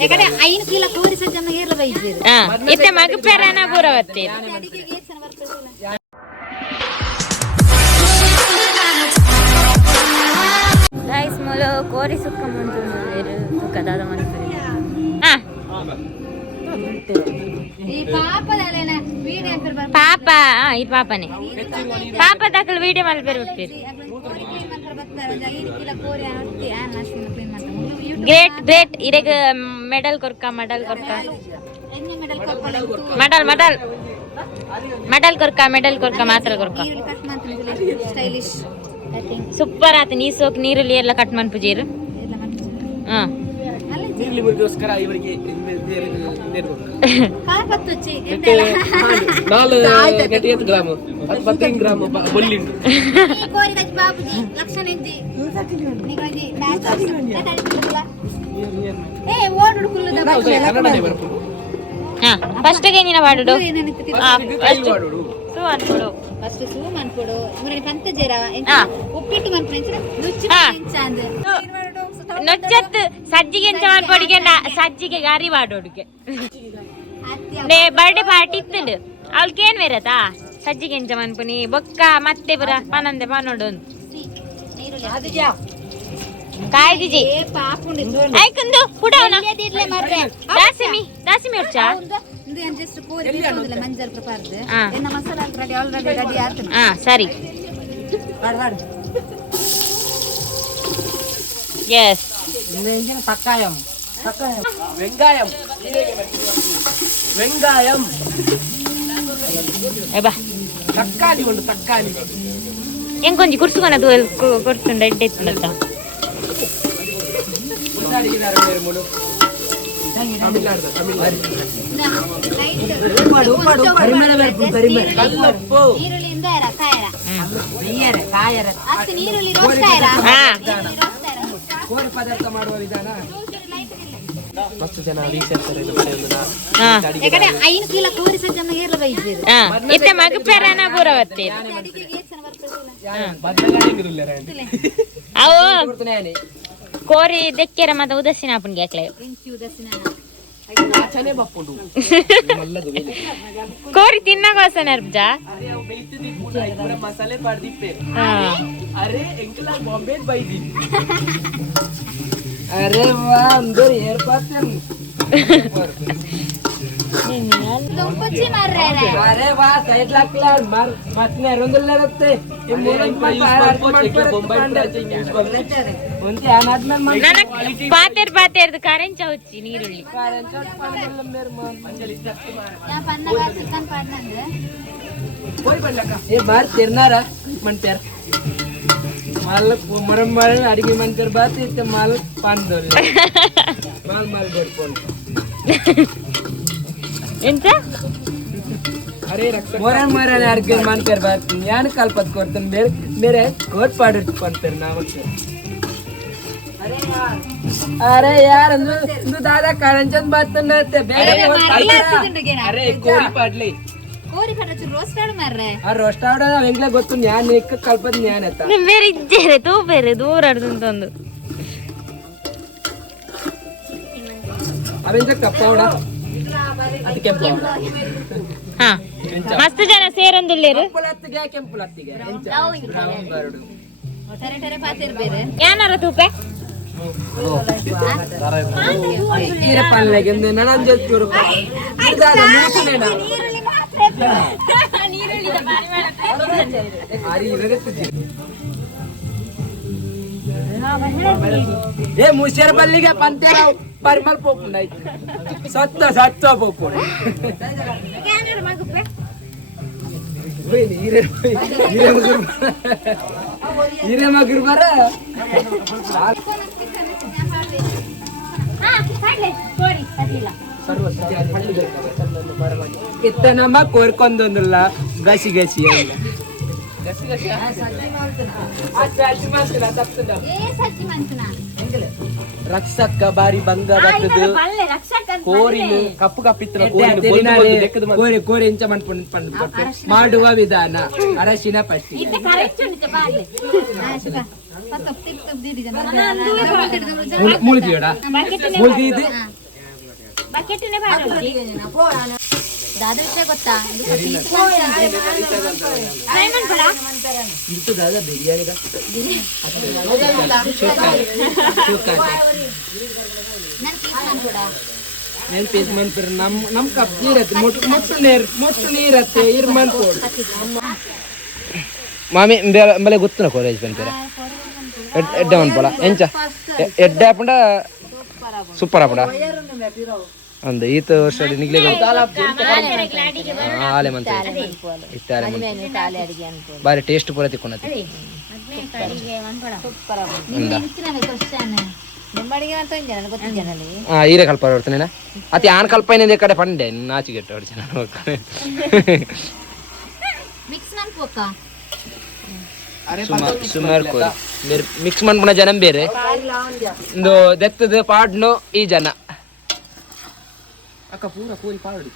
ಯಾಕಂದ್ರೆ 5 ಕಿಲೋ ಕೋರಿ ಸಜ್ಜಮ್ಮ ಏರ್ಲ ಬೈದಿರು ಇತ್ತೆ ಮಗಪೆರನ ಬೂರವತ್ತೆ ಗೈಸ್ ಮೊಲ ಕೋರಿ ಸುಕ್ಕ ಮುಂಜುಂಡು ಸುಕ್ಕದಾದ ಮನ್ಪುರಿ ಈ ಪಾಪದಲೇನ ವಿಡಿಯೋ ಪೇರ್ ಬರ್ ಪಾಪ ಈ ಪಾಪನೆ ಪಾಪ ದಕಲ್ ವಿಡಿಯೋ ಮಲ್ಪೆರ್ ಬಿಟ್ಟಿರು ಗ್ರೇಟ್ ಗ್ರೇಟ್ ಇರೆಗ ಮೆಡಲ್ ಕೊರ್ಕ ಮೆಡಲ್ ಕೊರ್ಕ ಮೆಡಲ್ ಮೆಡಲ್ ಮೆಡಲ್ ಕೊರ್ಕ ಮೆಡಲ್ ಕೊರ್ಕ ಮಾತ್ರ ಕೊರ್ಕ ಸ್ಟೈಲಿಶ್ ಸೂಪರ್ ಆತ ನೀ ಸೋಕ್ ನೀರುಳ್ಳಿ ಎಲ್ಲ ಕಟ್ ಮನ್ಪುಜೀರು ಹಾ ನೀರುಳ್ಳಿಗೋಸ್ಕರ ಇವರಿಗೆ ಗ್ರಾಮ್ 15 ಗ್ರಾಮ್ ಬೊಲ್ಲಿಂಡು ಫಸ್ಟ್ ಗೆ ನೀನ ಬಾಡುಡು ಸೂ ಅನ್ಕೊಡು ಫಸ್ಟ್ ಸೂ ಮನ್ಕೊಡು ಮುರನಿ ಪಂತ ಜೇರ ಉಪ್ಪಿಟ್ಟು ಮನ್ಪುನ ನೊಚ್ಚತ್ತು ಸಜ್ಜಿಗೆ ಎಂಚ ಮನ್ಪೊಡಿಗೆ ಸಜ್ಜಿಗೆ ಗಾರಿ ಬಾಡೋಡಿಗೆ ಬರ್ಡೇ ಪಾರ್ಟಿ ಇತ್ತುಂಡು ಅವಳ್ಕೇನ್ ಬೇರತಾ ಸಜ್ಜಿಗೆ ಎಂಚ ಮನ್ಪುನಿ ಬೊಕ್ಕ ಮತ್ತೆ ಬರ ಪನಂದೆ ಪನೋಡು ಕಾಯ್ದಿಜಿ ಆಯ್ಕಂದು ಪುಡವನ ದಾಸಿಮಿ ದಾಸಿಮಿ ಉಚ್ಚಾ ಮಂಜಲ್ ಪ್ರಪಾರ್ದು ಮಸಾಲ ಆಲ್ರೆಡಿ ರೆಡಿ ಆಯ್ತು ಸರಿ ಎಸ್ தக்காயம் வெங்காயம் வெங்காயம் ஏபா தக்காளி உண்டு தக்காளி ஏன் கொஞ்சம் குர்சுகனது கொர்சுண்ட இட்டெத்துனத உசாரினாரு மேரு முடு தமிழ்நாடு தமிழ்நாடு உப்பாடு ಕರಿಮೆಣ ಬೇಕು ಕರಿಮೆಣ ಕಲ್ಲಪ್ಪು ನೀರುಳ್ಳಿಯಿಂದ ಕಾಯರ ನೀಯರೆ ಕಾಯರ ಅಷ್ಟು ನೀರುಳ್ಳಿ ರೋಸ್ಟ್ ಆಯರ ಕೋರಿ ಪದಾರ್ಥ ಮಾಡುವ ವಿಧಾನ ಮಸ್ತ್ ಜನ ವೀಕ್ಷಕರು ಯಾಕಂದ್ರೆ 5 ಕಿಲೋ ಕೋರಿ ಸಜ್ಜಮ್ಮ ಏರ್ಲ ಬೈದಿರು ಇತ್ತೆ ಮಗಪೆರನ ಬೂರವತ್ತೆ ಅವು ಕೋರಿ ದೆಕ್ಕೆರ ಮತ ಉದಸಿನ ಅಪ್ಪನಿಗೆ ಹಾಕ್ಲೆ ಕೋರಿ ತಿನ್ನಗೋಸನ ಅರ್ಜಾ ಮಸಾಲೆ ಪಾಡ್ದಿಪ್ಪೆ ಅರೆ ಎಂಕಲ ಬಾಂಬೆಡ್ ಬೈದಿ ಅರೆ ವಾ ಅಂದರ್ ಏರ್ಪಾತನ್ ದುಂಪಚ್ಚಿ ಮಾರ್ರೆ ಅರೆ ವಾ ಸೈಡ್ ಲಾಕ್ಲ ಮಾರ್ ಮತ್ನೆ ರಂದಲ್ಲರುತ್ತೆ ಈ ಮೂರನ್ ಒಂದೇ ಅನಾದ್ಮೇಲೆ ನನಗೆ ಪಾತೆರ್ದು ಕರೆಂಚ ಹುಚ್ಚಿ ನೀರುಳ್ಳಿ ಏ ಬಾರ್ ತಿರ್ನಾರ ಮಂಟ್ಯಾರ ಮಾಲ್ ಮರಂ ಮಾಲ್ ಅಡಿಗೆ ಮಂಟ್ಯಾರ ಬಾತ್ ಇತ್ತೆ ಮಾಲ್ ಪಾನ್ ದೋರಿ ಮಾಲ್ ಮಾಲ್ ಬಡ್ಕೊಂಡು ಎಂತ ಅರೆ ರಕ್ಷಕ ಮರಂ ಮಾರನೆ ಅಡಿಗೆ ಮಂಟ್ಯಾರ ಬಾತ್ ಯಾನ್ ಕಲ್ಪತ್ ಕೊಡ್ತಾನೆ ಮೇರೆ ಕೋಟ್ ಪಾಡಿಟ್ ಪಂತಾರೆ ನಾವಕ್ಕೆ अरे यार इंदु दादा करंचन बात नते अरे कोरी पाडले ಕೋರಿ ಪಡಚು ರೋಸ್ಟ್ ಆಡ್ ಮಾರ್ರೆ ಆ ರೋಸ್ಟ್ ಆಡ ಎಂಗ್ಲೆ ಗೊತ್ತು ನ್ಯಾನ್ ಏಕ ಕಲ್ಪದ ನ್ಯಾನ್ ಅತ ಬೇರೆ ಇಜ್ಜೆರೆ ತೂ ಬೇರೆ ದೂರ ಅಡ್ದಂತಂದು ಅವೆಂತ ಕಪ್ಪೌಡ ಅದಕ್ಕೆ ಹಾ ಮಸ್ತ್ ಜನ ಸೇರೊಂದುಲ್ಲೇರು ಕೆಂಪುಲತ್ತಿಗೆ ಬರಡು ಟರೆ ಟರೆ ಪಾತೆರ್ ಬೇರೆ ಯಾನಾರ ತೂಪೆ ಈರೆ ಪಾಲ್ನೆಗೆ ನನನ್ ಜೊತೆ ಇದಾದ ಮೂತಿನೇನ ಏ ಮುಷೇರ್ ಬಲ್ಲಿಗೆ ಪಂತೆರ ಪರಿಮಲ್ ಪೋಪುಂಡ ಸತ್ತ ಸತ್ತ ಪೋಪುಂಡ ಹಿರೇ ಮಗರು ಬರ ಇತ್ತ ನಮ್ಮ ಕೋರ್ಕೊಂದೊಂದಲ್ಲ ಗಸಿ ಗಸಿ ರಕ್ಷಕ ಬಾರಿ ಬಂಗ ಕೋರಿನು ಕಪ್ಪು ಕಪ್ಪಿತ್ರ ಕೋರಿ ಕೋರಿ ಎಂಚ ಮಾಡುವ ವಿಧಾನ ಅರಶಿನ ಪಟ್ಟಿ ಮುಳ್ದಿಯಡ ಮುಳ್ದಿ ಬಕೆಟ್ನೇ ಬಾರಿ ದಾದ ವಿಷಯ ಗೊತ್ತಾ ಇದು ದಾದ ಬಿರಿಯಾನಿ నేను పీస్ మన్పేరు నమ్ కప్ నీరತ್ತೆ మొట్టు నీరತ್ತೆ ఇర్ మన్పోడు మామి ఎంబలే గుర్తున కాలేజ్ పన్పేరా ఎడ్డ మన్పోల ఎంచ ఎడ్డ అప్పుడ సూపర్ అప్పుడ ಅಂದ ಈತ ವರ್ಷ ನಿಗ್ಲೆ ಆಲೆ ಮಂತ ಇಟ್ಟಾರೆ ಬಾರಿ ಟೇಸ್ಟ್ ಪೂರ ತಿಕ್ಕೊಂಡತಿ ಈರೆ ಕಲ್ಪ ಹೊಡ್ತಾನೆ ಅತಿ ಆನ್ ಕಲ್ಪ ಏನಿದೆ ಕಡೆ ಪಂಡೆ ನಾಚಿಗೆಟ್ಟು ಹೊಡ್ತಾನೆ ಸುಮಾರು ಕೋರಿ ಮಿಕ್ಸ್ ಮಾಡ್ಕೊಂಡ ಜನ ಬೇರೆ ಒಂದು ದೆತ್ತದ ಪಾಡ್ನು ಈ ಜನ ಅಕ್ಕ ಪೂರ ಕೋರಿ ಪಾಡಿ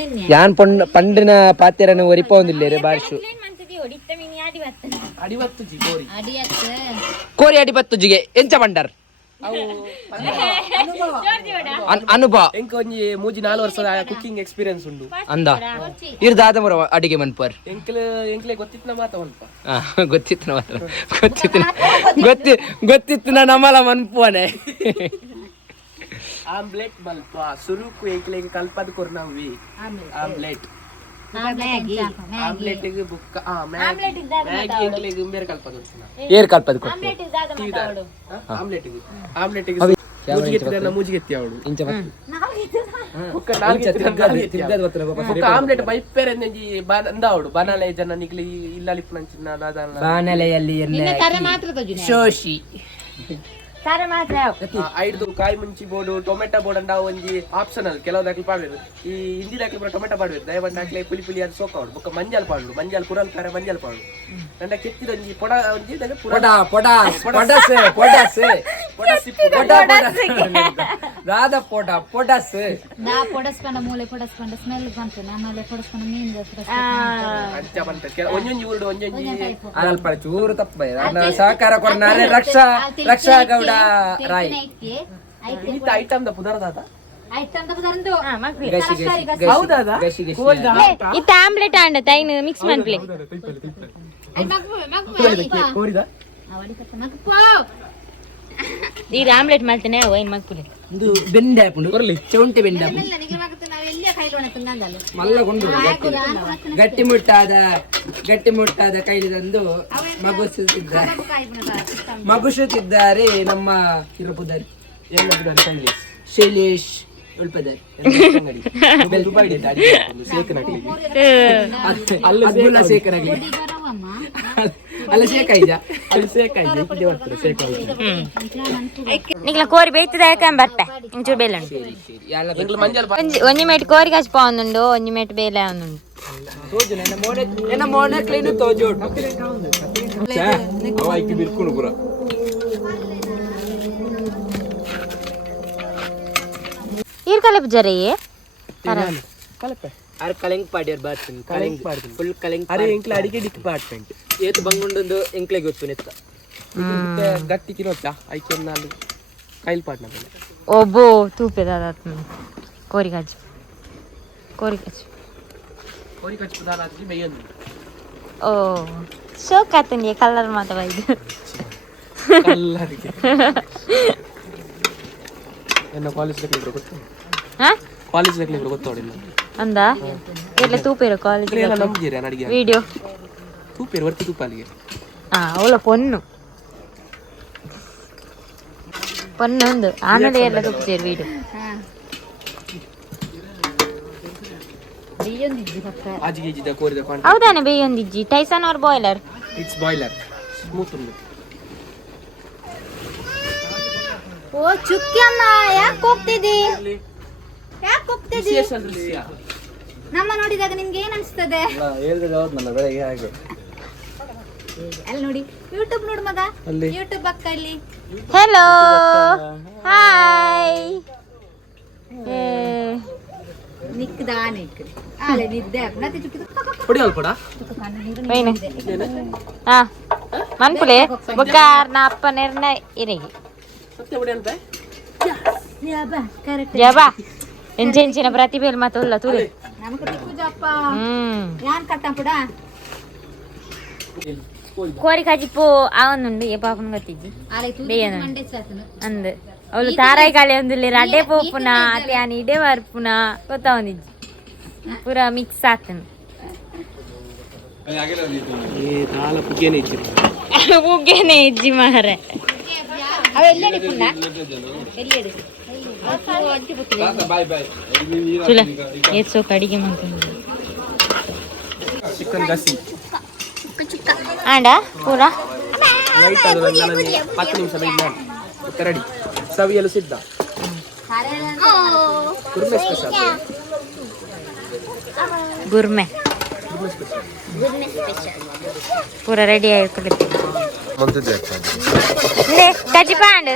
ಅಂದಿ ಯಾನ್ ಪಂಡಿನ ಪಾತ್ಯರನ್ನು ಒರಿಪ ಒಂದಿಲ್ಲ ಬಾರಿಸು ಕೋರಿ ಅಡಿಪತ್ತುಜಿಗೆ ಎಂಚ ಬಂಡರ್ ಅನುಭವ ಎಂಕ ಒಂಜಿ 3-4 ವರ್ಷದ ಕುಕಿಂಗ್ ಎಕ್ಸ್ಪೀರಿಯನ್ಸ್ ಉಂಡು ಅಂದ ಇರ್ದಾದ ಮರ ಅಡಿಗೆ ಮನ್ಪರ್ ಎಂಕ್ಲೆ ಗೊತ್ತಿತ್ತು ಮಾತ ಮಲ್ಪ ಗೊತ್ತಿತ್ತು ಗೊತ್ತಿತ್ತು ನಮ್ಮಲ ಮನ್ಪುವನೆ ಆಮ್ಲೆಟ್ ಮಲ್ಪ ಸುರುಕು ಎಂಕ್ಲೆಗೆ ಕಲ್ಪದ ಕೊರ್ನವಿ ಆಮ್ಲೆಟ್ ಆಮ್ಲೆಟ್ ಗೆ ಬುಕ್ಕ ಮ್ಯಾಗಿ ಎಂಕ್ಲೆಗೆ ಬೇರೆ ಕಲ್ಪದ ಏರ್ ಕಲ್ಪದ ಆಮ್ಲೆಟ್ ಗೆ ಮೂಜಿಗೆತ್ತಿ ಅವಳು ಇಂಚ ಆಮ್ಲೆಟ್ ಬೈಪೇರೆ ಅಂದಾವಡು ಬನಾಲೆ ಜನ ನಿಗ್ಲಿ ಇಲ್ಲ ಲಿಪ್ನಂಚಿನ ಬಾನಲೆಯಲ್ಲಿ ಶೋಷಿ ಐದು ಕಾಯಿ ಮುಂಚಿ ಬೋರ್ಡು ಟೊಮೆಟೊ ಬೋರ್ಡ್ ಅಂಡ ಒಂಜಿ ಆಪ್ಷನಲ್ ಕೆಲವು ದಾಖಲೆ ಪಾಡ್ಬೇಕು ಈ ಹಿಂದಿ ದಾಖಲೆ ಟೊಮೆಟೊ ಪಾಡ್ಬೇಕು ದಯವಂತ ಹಾಕ್ಲೆ ಪುಲಿ ಪುಲಿ ಅದು ಸೋಕ ಅವಡು ಬೊಕ್ಕ ಮಂಜಾಲ್ ಪಾಡು ಮಂಜಾಲ್ ಕುರಲ್ ಕಾರ ಮಂಜಾಲ್ ಪಾಡು ನಂಡ ಕೆತ್ತಿದ ಒಂಜಿ ಪೊಡ ಒಂಜಿ ರಾಧ ಪೊಡಸ್ పొడస్కండ మూలే పొడస్కండ స్మెల్ పంపన ఆಮೇಲೆ పొడస్కండ ಮೀನ್ ಅಂಚ ಬಂತ ಒಂಜೊಂಜಿ ಊರುಡು ಒಂಜೊಂಜಿ ಅಲ್ಪ ಚೂರು ತಪ್ಪ ಸಹಕಾರ ಕೊಡ್ನಾರೆ ರಕ್ಷಾ ಗೌಡ ರಾಯ್ ಇನ್ನಿತ ಐಟಮ್ ದ ಪುದರದಾತ ಐಟಮ್ ದ ಪುದರಂದು ಹೌದಾದ ಇತ್ತ ಆಮ್ಲೆಟ್ ಆಂಡ ತೈನ್ ಮಿಕ್ಸ್ ಮಾಡ್ಲಿ ಕೋರಿದ ಇದು ಆಮ್ಲೆಟ್ ಮಾಡ್ತೇನೆ ವೈನ್ ಮಗ್ಪುಲೆ ಇದು ಬೆಂಡೆ ಹಾಕೊಂಡು ಬರಲಿ ಚೌಂಟಿ ಬೆಂಡೆ ಮಲ್ಲ ಕೊಂಡು ಗಟ್ಟಿ ಮುಟ್ಟಾದ ಕೈಲಿ ತಂದು ಮಗುಸುತ್ತಿದ್ದಾರೆ ನಮ್ಮ ತಿರುಪುದಾರಿ ಶೈಲೇಶ್ ಉಳ್ಪದಾರಿ ಅಲ್ಲ ಸೇಕನಾಗ್ಲಿ ಅಲ್ಲ ಸೇಕಾಯ್ಜ ಅಲ್ಲಿ ಸೇಕಾಯ್ಜ ಬರ್ತಾರೆ ಸೇಕಾಯ್ಜ ನಿಗ್ಲ ಕೋರಿ ಬೇಯ್ತದ ಯಾಕಂಬ ಬರ್ಪೆ ಇಂಚೂರು ಬೇಲೆ ಒಂಜಿ ಮೇಟ್ ಕೋರಿ ಕಚ್ ಪಾವುಂದುಂಡು ಒಂಜಿ ಮೇಟ್ ಬೇಲೆ ಆವೊಂದುಂಡು ಈರ್ ಕಲೆಪ್ ಜರೆಯೇ ಕಲಪೆ ಅರೆ ಕಲೆಂಗ್ ಪಾಡ್ಯಾರ ಬಾರ್ತೀನಿ ಕಲೆಂಗ್ ಫುಲ್ ಕಲೆಂಗ್ ಅರೆ ಎಂಕ್ಲೆ ಅಡಿಗೆ ಡಿಪಾರ್ಟ್ಮೆಂಟ್ ಏತು ಬಂಗುಂಡೊಂದು ಎಂಕ್ಲೆ ಗೊತ್ತು ನೆತ್ತ ಗಟ್ಟಿ ತಿನ್ನೋಚ್ಚ ಐಕೆ ನಾಲು ಕೈಲ್ ಪಾಟ್ನ ಒಬ್ಬೋ ತೂಪೆ ದಾದಾತ್ ಕೋರಿ ಕಚ್ ಕೋರಿ ಕಚ್ ದಾದಾತ್ ಬೇಯಂದು ಓ ಶೋಕ್ ಆತನಿಗೆ ಕಲ್ಲರ್ ಮಾತವ ಇದು ಕಲ್ಲರಿಗೆ ಎನ್ನ ಕಾಲೇಜ್ ಲೆಕ್ಕ ಗೊತ್ತು ಹಾ ಕಾಲೇಜ್ ಲೆಕ್ಕ ಗೊತ್ತೋಡಿಲ್ಲ ಅಂದ ಎಲ್ಲ ತೂಪೇರು ಕಾಲೇಜ್ ಎಲ್ಲ ನಮ್ಗೇರಿ ಅಡಿಗೆ ವಿಡಿಯೋ ತೂಪೇರು ವರ್ತಿ ತೂಪಾಲಿಗೆ ಅವಳ ಪೊನ್ನು ಒಂದು ಆಮೇಲೆ ಎಲ್ಲ ತೂಪ್ತೇರು ವಿಡಿಯೋ ಆಜಿಗೆ ಇದ್ದ ಕೋರಿದ ಕಾಂಟ್ಯಾಕ್ಟ್ ಹೌದಾನೆ ಬೇಯೊಂದಿಜ್ಜಿ Tyson or boiler it's boiler smooth ಉಂಡು ಓ ಚುಕ್ಕಿಯಮ್ಮ ಯಾಕೆ ಹೋಗ್ತಿದ್ದಿ ವಿಶೇಷ ದೃಶ್ಯ ನಮ್ಮ ನೋಡಿದಾಗ ನಿಮ್ಗೆ ಏನ್ ಅನ್ಸ್ತದೆ ಅಲ್ಲಿ ನೋಡಿ ಯೂಟ್ಯೂಬ್ ನೋಡು ಮಗ ಯೂಟ್ಯೂಬ್ ಅಕ್ಕ ಇಲ್ಲಿ ಹೆಲೋ ಹಾಯ್ ನಿಕ್ದಾನಿಕ್ ಆಲೆ ನಿದ್ದೆ ನತಿ ಚುಕ್ಕಿದ ಪೊಡಿ ಅಲ್ಪಡ ವೈನ ಹಾ ಮನ್ಪುಲೆ ಬೊಕ್ಕಾರ್ ನಾ ಅಪ್ಪ ನೆರ್ನ ಇರೆಗಿ ಮತ್ತೆ ಪೊಡಿ ಅಲ್ಪ ಕರೆಕ್ಟ್ ಜಬಾ ಎಂಚಿನ ಪ್ರತಿಭೆಯಲ್ಲಿ ಮತ್ತೆ ಉಲ್ಲ ತುಳಿ ನಮಕ್ ದಿಕ್ಕುಜಪ್ಪ ಯಾನ್ ಕಟ್ಟಂಪುಡ ಕೋರಿ ಕಜಿಪ್ಪು ಅವನುಂಡು ఏ పాపను గతిజి ಆಲೆ ತೂದು ಬೇಯನ ಮಂಡೆ ಸಾತನ ಅಂದ್ ಅವಳು ತಾರಾಯಿ ಕಾಳಿ ಒಂದುಲ್ಲಿ ರಡ್ಡೆ ಪೋಪುನ ಅತೆ ಆನಿ ಇಡೆ ವರ್ಪುನ ಗೊತ್ತಾವನಿಜ್ಜಿ ಪೂರ ಮಿಕ್ಸ್ ಆತನು ಉಗ್ಗೇನೆ ಇಜ್ಜಿ ಮಾರೆ ಅವ ಎಲ್ಲೆಡಿ ಪುಣ್ಣ ಎಲ್ಲೆಡಿ ಚುಲ ಏಸೋ ಕಡಿಗೆ ಮಾಡ್ಕೊಂಡು ಚಿಕನ್ ಗಸಿ ಆಂಡ ಪೂರ ಲೈಟ್ ಅದು 10 ನಿಮಿಷ ಬೇಗ ಮಾಡಿ ರೆಡಿ ಸವಿಯಲು ಸಿದ್ಧ ಕುರ್ಮೆ ಸ್ಪೆಷಲ್ ಗುರ್ಮೆ ಪೂರ ರೆಡಿ ಆಯ್ತು ಕಜಿಪಾಂಡ್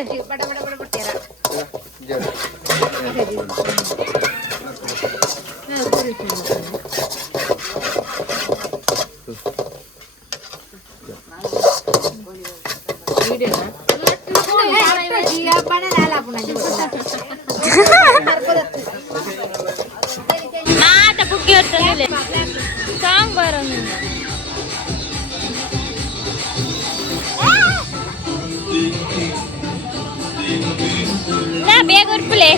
ಮಾತ ಬುಗ್ಗಿ ಹೊತ್ತಂದಿಲ್ಲ ಸಾಂಗ್ ಬರೋ ನಾ ಬೇಗ ಉರ್ಪುಲೆ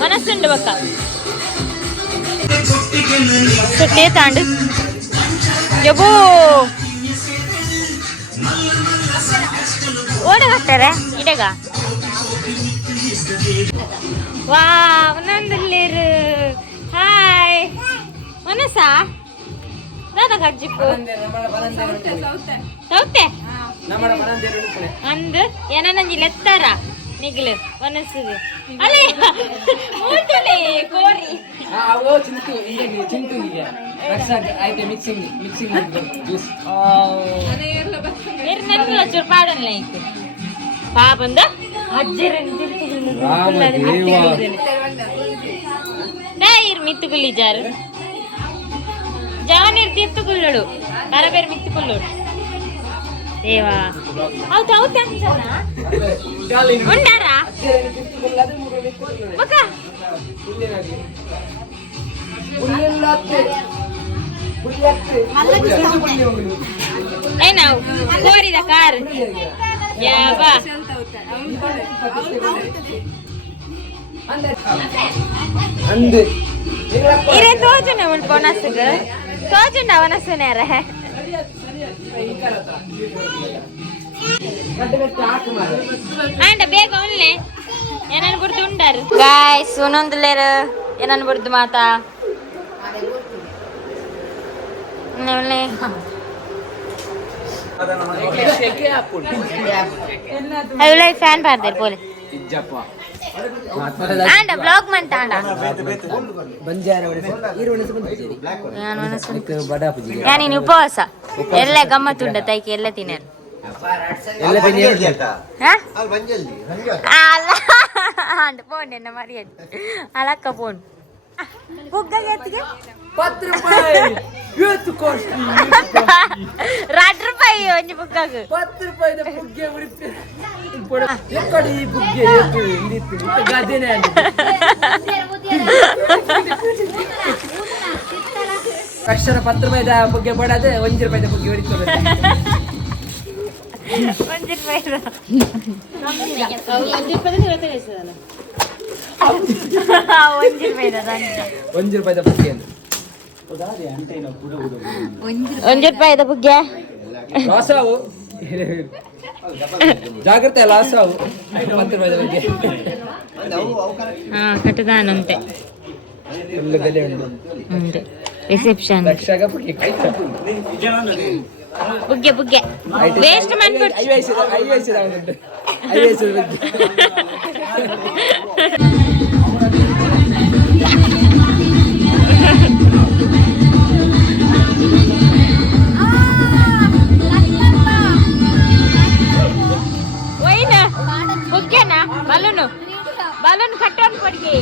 ಮನಸ್ಸುಂಡು ಬಕ್ಕ ಸುಟ್ಟೇ ತಾಂಡು ಯಬೋ ಓಡಗತ್ತಾರೆ ಇಡಗ ವಾ ಒಂದೊಂದಿಲ್ಲೇರು ಹಾಯ್ ಮನಸ್ಸಾ ದಾದ ಕಜ್ಜಿಪ್ಪು ಸೌತೆ ಅಂದ್ ಏನಂಜಿ ಲೆತ್ತಾರ ನಿಗ್ಲು ಮನಸ್ಸಿಗೆ ಅಲ್ಲೇ ಊಟಲೆ ಕೋರಿ ಅವೋ ಚಿಂಟುಗೆ ಐತೆ ಮಿಕ್ಸಿಂಗ್ ಜ್ಯೂಸ್ ನಿರ್ನಲ್ಲ ಚುರ್ಪಾಡಲ್ಲ ಐತೆ ಪಾಪಂದ ಅಜ್ಜರ ಮಿತ್ತುಗುಳಿ ಜಾರು ಜವನೀರ್ ತಿತ್ತುಗುಳ್ಳಡು ಬರಬೇರೆ ಮಿತ್ತುಗುಳ್ಳೋಡು ದೇವಾ ಹೌದು ಹೌದು ಉಂಡಾರ ಮಕ್ಕ ಏನ ಕೋರಿದ ಕಾರ್ ಯಾಬಾ ಇರೇ ತೋಜುನ ಉಂಟು ಒನಸ್ಸುಗ ತೋಜುಂಡ ಒನಸ್ಸುನೇರ ಆಂಡ ಬೇಗ ಉಳ್ಳೆ ಏನನ್ ಬುಡ್ದು ಉಂಡಾರು ಗಾಯ್ಸ್ ಉನ್ನೊಂದುಲೇರು ಏನನ್ ಬುಡ್ದು ಮಾತಾ ಉಳ್ಳೆ ಉಳ್ಳೆ ಫ್ಯಾನ್ ಪಾರ್ದೇರು ಪೋಲೆ ಆಂಡ ಬ್ಲಾಗ್ ಮಂತ ಆಂಡ ಯಾನಿ ಉಪವಾಸ ಎಲ್ಲ ಗಮ್ಮತ್ತುಂಡ ತೈಕಿ ಎಲ್ಲ ತಿನ್ನರು ಅಂಡ ಪೋಂಡೆ ಮರ್ಯಾದ ಅಲಕ್ಕ ಪೋಂಡು ಬುಗ್ಗಗೆ ಎತ್ತಿಗೆ ₹2 ಒಂಜಿ ಬುಗ್ಗಗೆ ಕಷ್ಟರ ₹10 ಬುಗ್ಗೆ ಪಡದೆ ₹1 ಬುಗ್ಗೆ ಹೊಡಿತಾರೆ ₹1 ಬುಗ್ಗೆ ₹1 ಬುಗ್ಗೆ ಲಾಸಾವು ಜಾಗ್ರತೆ ಲಾಸಾವು ₹10 ಬುಗ್ಗೆ ಹಾ ಕಟ್ಟದಾನಂತೆ ರಿಸೆಪ್ಷನ್ ಬುಗ್ಗೆ ಬುಗ್ಗೆ ವೇಸ್ಟ್ ಮಾಡ್ಬಿಟ್ಟು ಬುಗ್ಗೆನಾ ಬಲೂನು ಕಟ್ಟೋನ್ ಕೊಡ್ಗೆ